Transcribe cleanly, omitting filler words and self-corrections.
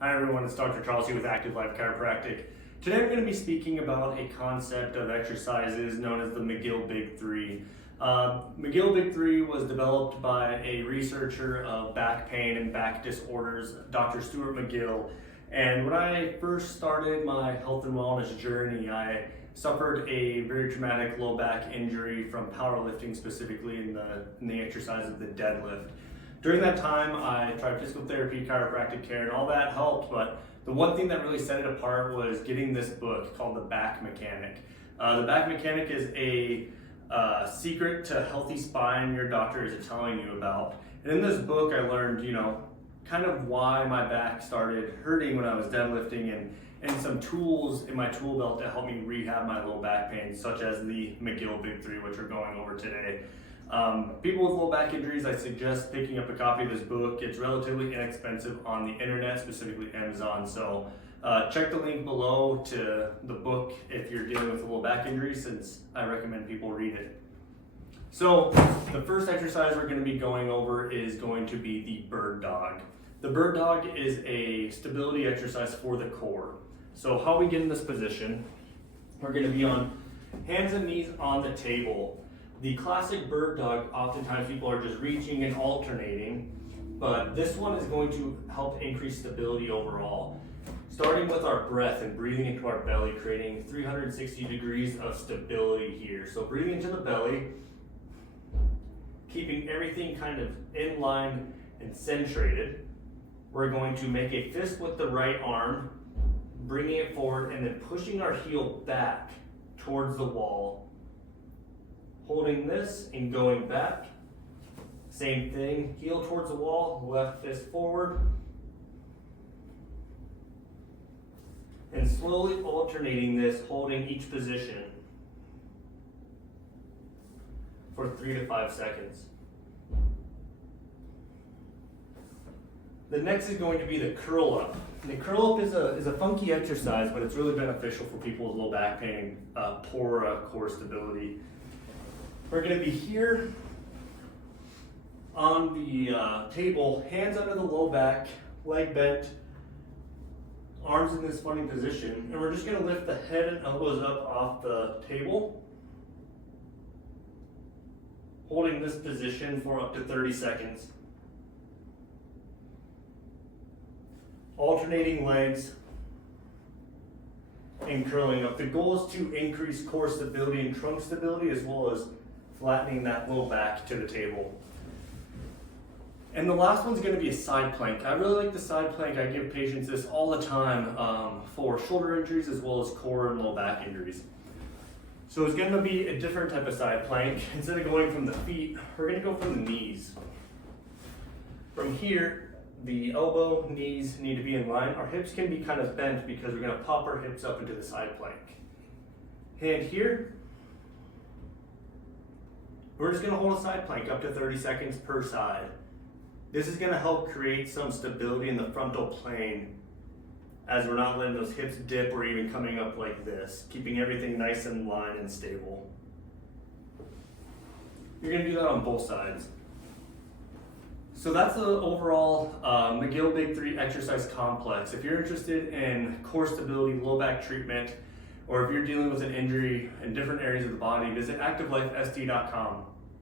Hi everyone, it's Dr. Charles here with Active Life Chiropractic. Today I'm going to be speaking about a concept of exercises known as the McGill Big 3. McGill Big 3 was developed by a researcher of back pain and back disorders, Dr. Stuart McGill. And when I first started my health and wellness journey, I suffered a very traumatic low back injury from powerlifting, specifically in the exercise of the deadlift. During that time, I tried physical therapy, chiropractic care, and all that helped, but the one thing that really set it apart was getting this book called The Back Mechanic. The Back Mechanic is a secret to healthy spine your doctor is telling you about. And in this book, I learned, kind of why my back started hurting when I was deadlifting and some tools in my tool belt to help me rehab my low back pain, such as the McGill Big 3, which we're going over today. People with low back injuries, I suggest picking up a copy of this book. It's relatively inexpensive on the internet, specifically Amazon. So check the link below to the book if you're dealing with a low back injury, since I recommend people read it. So the first exercise we're going to be going over is going to be the bird dog. The bird dog is a stability exercise for the core. So how we get in this position, we're going to be on hands and knees on the table. The classic bird dog, oftentimes people are just reaching and alternating, but this one is going to help increase stability overall. Starting with our breath and breathing into our belly, creating 360 degrees of stability here. So breathing into the belly, keeping everything kind of in line and centrated. We're going to make a fist with the right arm, bringing it forward and then pushing our heel back towards the wall. Holding this and going back. Same thing, heel towards the wall, left fist forward. And slowly alternating this, holding each position for 3 to 5 seconds. The next is going to be the curl up. And the curl up is a funky exercise, but it's really beneficial for people with low back pain, poor core stability. We're going to be here on the table, hands under the low back, leg bent, arms in this funny position, and we're just going to lift the head and elbows up off the table, holding this position for up to 30 seconds. Alternating legs and curling up. The goal is to increase core stability and trunk stability, as well as flattening that low back to the table. And the last one's going to be a side plank. I really like the side plank. I give patients this all the time for shoulder injuries as well as core and low back injuries. So it's going to be a different type of side plank. Instead of going from the feet, we're going to go from the knees. From here, the elbow, knees need to be in line. Our hips can be kind of bent because we're going to pop our hips up into the side plank. Hand here. We're just going to hold a side plank up to 30 seconds per side. This is going to help create some stability in the frontal plane, as we're not letting those hips dip or even coming up like this, keeping everything nice and in line and stable. You're going to do that on both sides. So that's the overall McGill Big 3 exercise complex. If you're interested in core stability, low back treatment, or if you're dealing with an injury in different areas of the body, visit activelifesd.com.